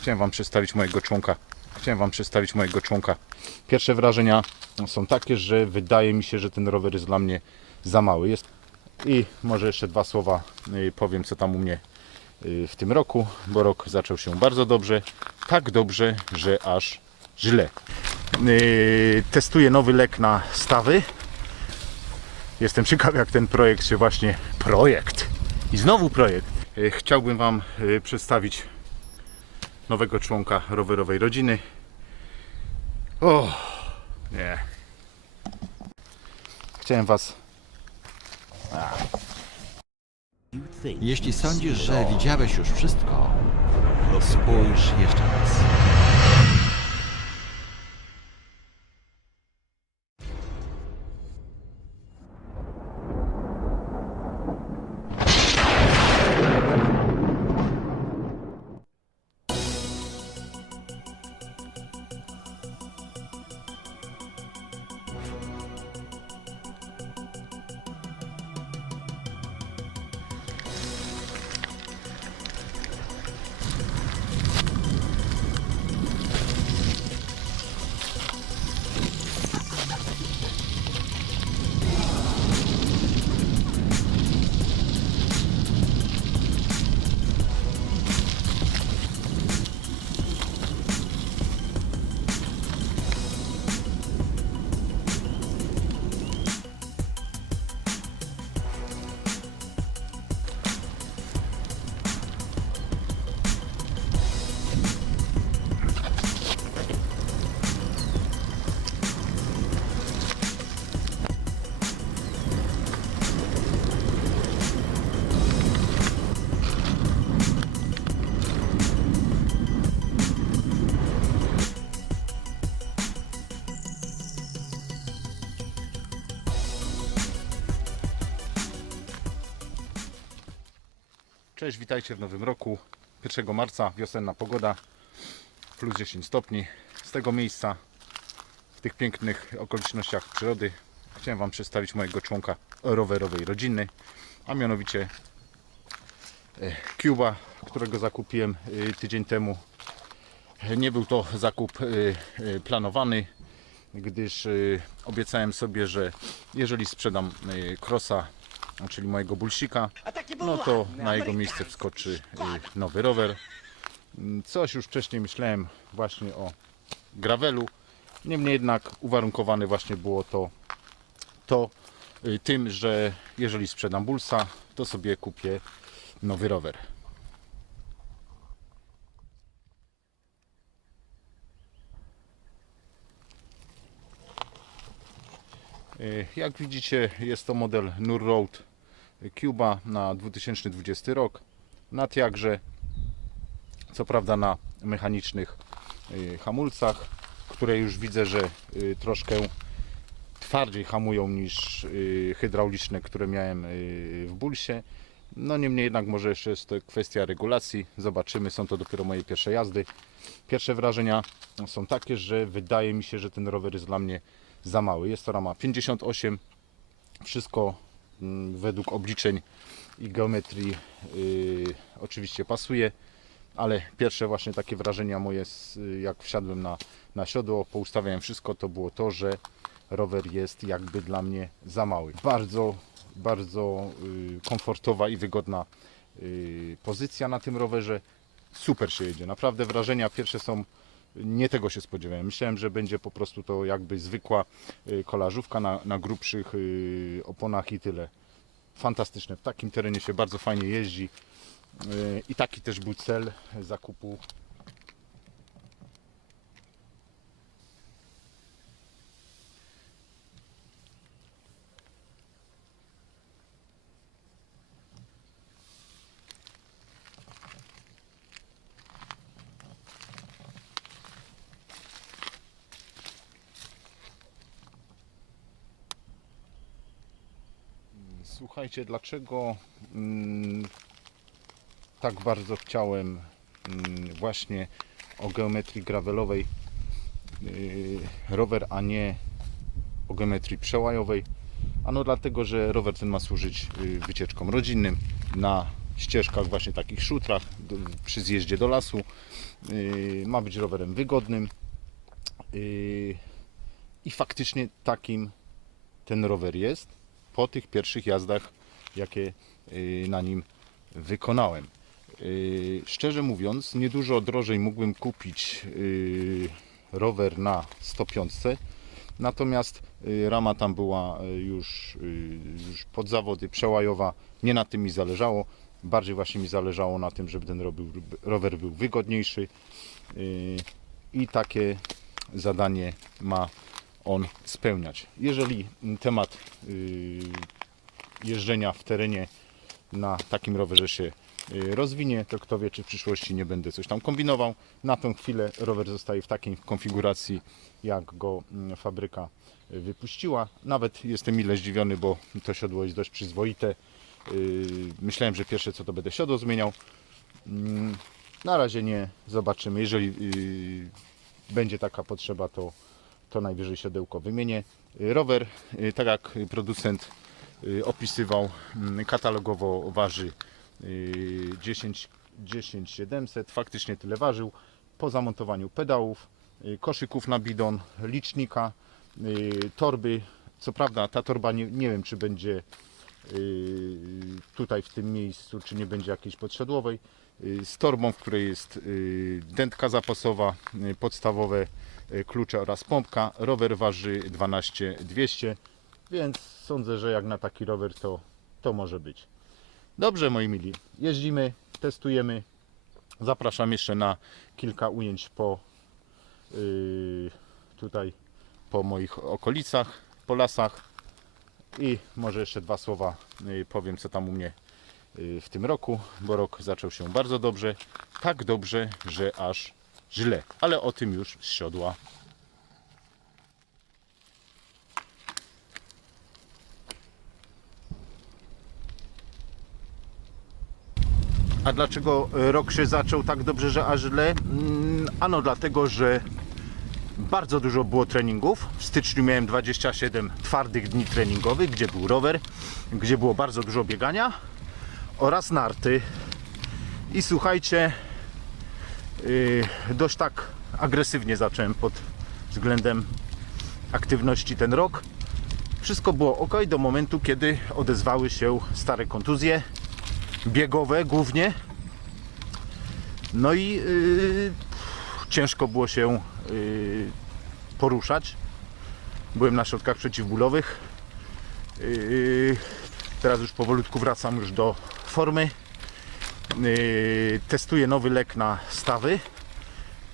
Chciałem Wam przedstawić mojego członka. Chciałem Wam przedstawić mojego członka. Pierwsze wrażenia są takie, że wydaje mi się, że ten rower jest dla mnie za mały. Jest i może jeszcze dwa słowa y, powiem, co tam u mnie y, w tym roku, bo rok zaczął się bardzo dobrze. Tak dobrze, że aż źle. Yy, Testuję nowy lek na stawy. Jestem ciekaw, jak ten projekt się właśnie. Projekt! I znowu projekt. Chciałbym Wam przedstawić nowego członka rowerowej rodziny. O, nie. Chciałem Was Jeśli sądzisz, że widziałeś już wszystko, spójrz jeszcze raz. Cześć, witajcie w nowym roku. 1 marca, wiosenna pogoda, plus 10 stopni. Z tego miejsca, w tych pięknych okolicznościach przyrody, chciałem Wam przedstawić mojego członka rowerowej rodziny, a mianowicie e, Cuba, którego zakupiłem e, tydzień temu. Nie był to zakup e, planowany, gdyż obiecałem sobie, że jeżeli sprzedam Crossa, czyli mojego bulsika, no to na jego miejsce wskoczy y, nowy rower. Coś już wcześniej myślałem właśnie o gravelu. Niemniej jednak uwarunkowane właśnie było to, to y, tym, że jeżeli sprzedam bulsa, to sobie kupię nowy rower. Y, Jak widzicie, jest to model Nur Road Cuba na 2020 rok. Na Tiagrze, co prawda na mechanicznych y, hamulcach, które już widzę, że y, troszkę twardziej hamują niż y, hydrauliczne, które miałem w Bulsie. No niemniej jednak może jeszcze jest to kwestia regulacji. Zobaczymy, są to dopiero moje pierwsze jazdy. Pierwsze wrażenia są takie, że wydaje mi się, że ten rower jest dla mnie za mały. Jest to rama 58. Wszystko według obliczeń i geometrii yy, oczywiście pasuje, ale pierwsze właśnie takie wrażenia moje, jak wsiadłem na, na siodło, poustawiałem wszystko, to było to, że rower jest jakby dla mnie za mały. Bardzo, bardzo yy, komfortowa i wygodna yy, pozycja na tym rowerze. Super się jedzie. Naprawdę wrażenia pierwsze są nie tego się spodziewałem. Myślałem, że będzie po prostu to jakby zwykła y, kolażówka na, na grubszych y, oponach i tyle. Fantastyczne. W takim terenie się bardzo fajnie jeździ. Y, I taki też był cel zakupu Słuchajcie, dlaczego mm, tak bardzo chciałem mm, właśnie o geometrii gravelowej yy, rower, a nie o geometrii przełajowej? Ano dlatego, że rower ten ma służyć yy, wycieczkom rodzinnym na ścieżkach, właśnie takich szutrach, przy zjeździe do lasu. Yy, ma być rowerem wygodnym. I faktycznie takim ten rower jest po tych pierwszych jazdach, jakie yy, na nim wykonałem. Yy, Szczerze mówiąc, niedużo drożej mógłbym kupić yy, rower na 105, natomiast rama tam była już, już pod zawody przełajowa. Nie na tym mi zależało. Bardziej właśnie mi zależało na tym, żeby ten rower, był wygodniejszy i takie zadanie ma on spełniać. Jeżeli temat yy, jeżdżenia w terenie na takim rowerze się y, rozwinie, to kto wie, czy w przyszłości nie będę coś tam kombinował. Na tą chwilę rower zostaje w takiej konfiguracji, jak go mm, fabryka y, wypuściła. Nawet jestem mile zdziwiony, bo to siodło jest dość przyzwoite. Y, Myślałem, że pierwsze co to będę siodło zmieniał. Mm, Na razie nie, zobaczymy. Jeżeli y, będzie taka potrzeba, to, to najwyżej siodełko wymienię. Y, Rower, y, tak jak producent y, opisywał, mm, katalogowo waży y, 10, 10 700, faktycznie tyle ważył. Po zamontowaniu pedałów, y, koszyków na bidon, licznika, y, torby. Co prawda ta torba nie, nie wiem czy będzie y, tutaj w tym miejscu, czy nie będzie jakiejś podsiadłowej. y, Z torbą, w której jest y, dętka zapasowa, y, podstawowe y, klucze oraz pompka. Rower waży 12 200 więc sądzę, że jak na taki rower to, to może być. Dobrze moi mili, jeździmy, testujemy. Zapraszam jeszcze na kilka ujęć po yy, tutaj po moich okolicach, po lasach i może jeszcze dwa słowa yy, powiem co tam u mnie yy, w tym roku, bo rok zaczął się bardzo dobrze, tak dobrze, że aż źle, ale o tym już z siodła. A dlaczego e, rok się zaczął tak dobrze, że aż źle? Mm, Ano dlatego, że bardzo dużo było treningów. W styczniu miałem 27 twardych dni treningowych, gdzie był rower, gdzie było bardzo dużo biegania oraz narty. I słuchajcie, dość tak agresywnie zacząłem pod względem aktywności ten rok. Wszystko było ok do momentu, kiedy odezwały się stare kontuzje biegowe głównie. No i yy, ciężko było się yy, poruszać. Byłem na środkach przeciwbólowych. Yy, teraz już powolutku wracam już do formy. Yy, testuję nowy lek na stawy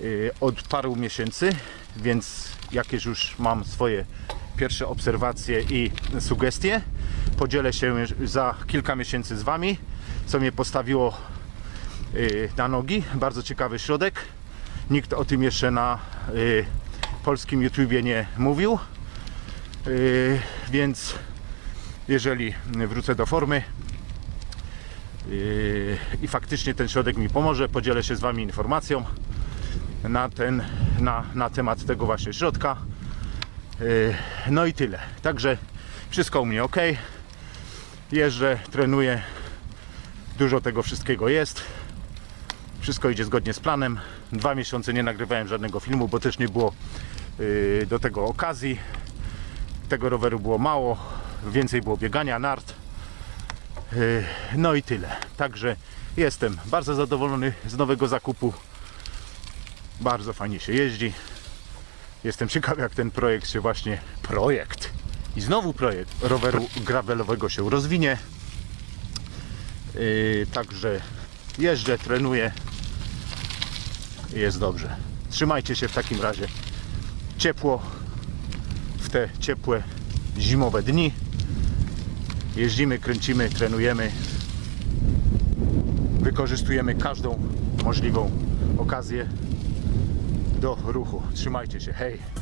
yy, od paru miesięcy, więc jakieś już mam swoje pierwsze obserwacje i sugestie. Podzielę się za kilka miesięcy z Wami, co mnie postawiło yy, na nogi. Bardzo ciekawy środek. Nikt o tym jeszcze na polskim YouTubie nie mówił. Więc jeżeli wrócę do formy i faktycznie ten środek mi pomoże, podzielę się z Wami informacją na, ten, na, na temat tego właśnie środka. Yy, No i tyle. Także wszystko u mnie ok. Jeżdżę, trenuję. Dużo tego wszystkiego jest. Wszystko idzie zgodnie z planem. Dwa miesiące nie nagrywałem żadnego filmu, bo też nie było yy, do tego okazji. Tego roweru było mało, więcej było biegania, nart. Yy, No i tyle. Także jestem bardzo zadowolony z nowego zakupu. Bardzo fajnie się jeździ. Jestem ciekaw, jak ten projekt się właśnie projekt i znowu projekt roweru gravelowego się rozwinie. Yy, także jeżdżę, trenuję. Jest dobrze. Trzymajcie się w takim razie ciepło w te ciepłe zimowe dni. Jeździmy, kręcimy, trenujemy. Wykorzystujemy każdą możliwą okazję do ruchu. Trzymajcie się. Hej!